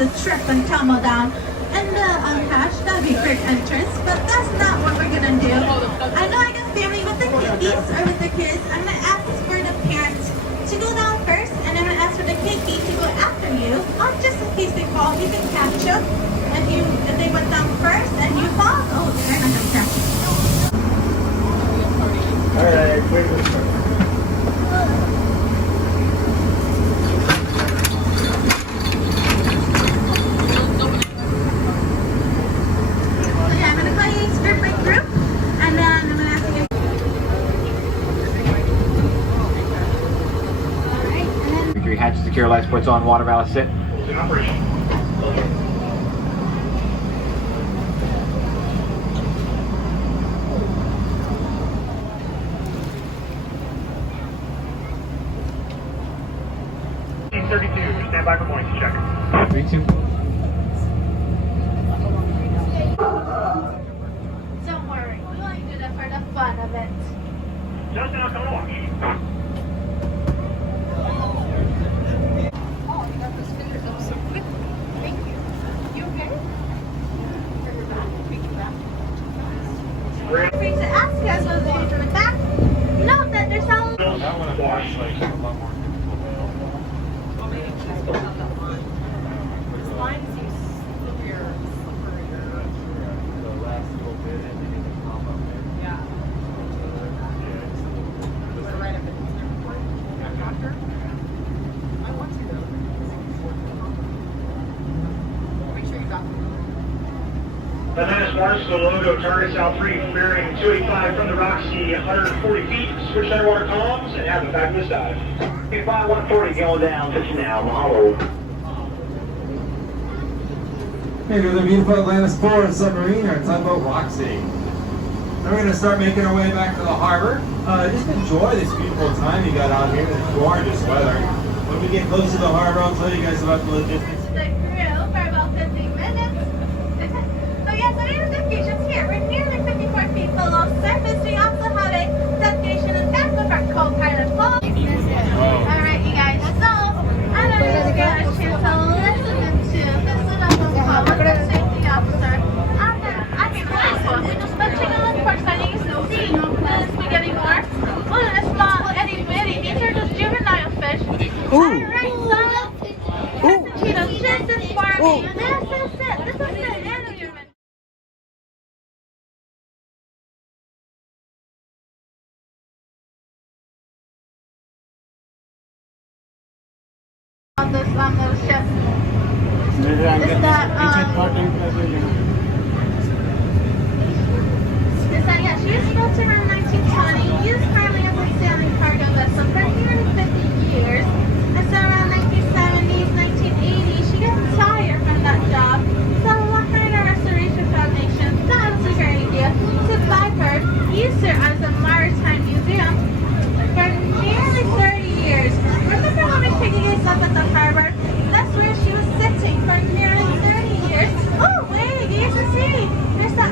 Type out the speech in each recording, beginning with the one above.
to trip and tumble down. And the hatch, that'd be a great entrance, but that's not what we're gonna do. I know I got family with the kiddies or with the kids. I'm gonna ask for the parents to go down first, and I'm gonna ask for the kiki to go after you. Just in case they fall, you can catch them. If they went down first and you fall, oh, they're not gonna catch you. Alright, wait a minute. Hatch secure, life supports on, water valve sit. In operation. Team 32, stand by for points check. 3-2. Don't worry, we only do that for the fun of it. Just now, come watch. Free to ask us whether they from the back. Note that there's some. That one is like a lot more difficult. Well, maybe she's put on that line. This line seems slipperier. The last little bit and then it can pop up there. Yeah. Was it right up in there before? After? I want to though. Make sure you got them. Atlantis Mars, the logo target South 3, bearing 285 from the Roxy, 140 feet. Switch underwater columns and have it back this dive. 85, 140 going down, pitch now, hollow. Hey, we're the beautiful Atlantis 4 Submarine, our tugboat Roxy. Now we're going to start making our way back to the harbor. Just enjoy this beautiful time you got out here, this gorgeous weather. When we get close to the harbor, I'll tell you guys about the logistics. The crew for about 15 minutes. So yes, the identification's here. We're nearly 54 feet below surface. We also have a destination in back of our co-pilot phone. Alright, you guys. So I'm gonna get a chance to listen to this little call with the safety officer. I mean, but take a look for signing is C. This be getting more. Oh, a small itty bitty. These are just juvenile fish. Alright, so this is for me. This is it. This is it. On this little ship. Is that yeah, she was built around 1920, used primarily as a sailing cargo vessel for nearly 50 years. And so around 1970s, 1980s, she got tired from that job. So Lahaina Restoration Foundation thought it was a great idea to buy her, use her as a maritime museum for nearly 30 years. Remember when we picked you guys up at the harbor? That's where she was sitting for nearly 30 years. Oh, wait, you can see. There's that.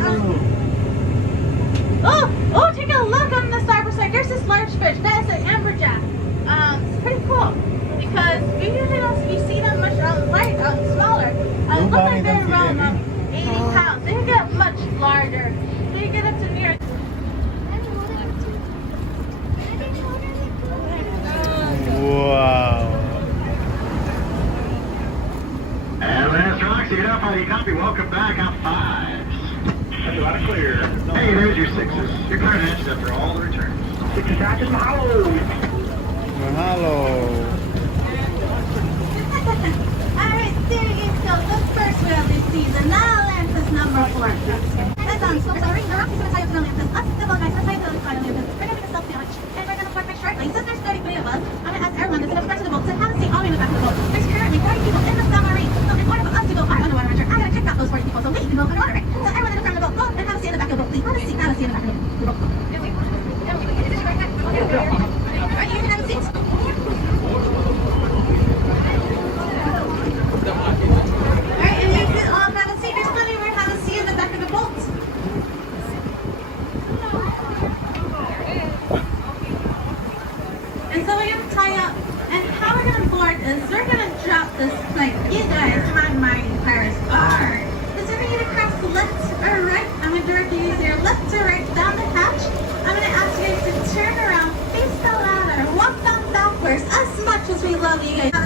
Oh, take a look on the starboard side. There's this large fish. That is an amberjack. It's pretty cool because we usually don't see them much smaller. Look like they're around 80 pounds. They can get much larger. They can get up to near. Wow. Atlantis Roxy, get up, how do you copy? Welcome back, out 5s. That's a lot of clear. Hey, there's your 6s. Your clear hatches after all the returns. 6 hatches, mahalo! Mahalo. Alright, there you go. The first whale this season. Now Atlantis number 4. That's on. So sorry, the Rockies are tied to Atlantis. Us, the Bug guys, are tied to Atlantis. We're going to make a self-sandwich. And we're going to pork fish shortly. Since there's 33 of us, I'm going to ask everyone that's in the front of the boat to have a seat all the way in the back of the boat. There's currently 40 people in the submarine. So in order for us to go our underwater adventure, I got to check out those 40 people so they can go underwater, right? So everyone in the front of the boat, go and have a seat in the back of the boat. Please have a seat, have a seat in the back of the boat. Right, you can have a seat. Alright, and you can all have a seat. There's plenty of room to have a seat in the back of the boat. And so we're going to tie up. And how left to right down the hatch. I'm going to ask you guys to turn around, face the ladder, walk down backwards as much as we love you guys.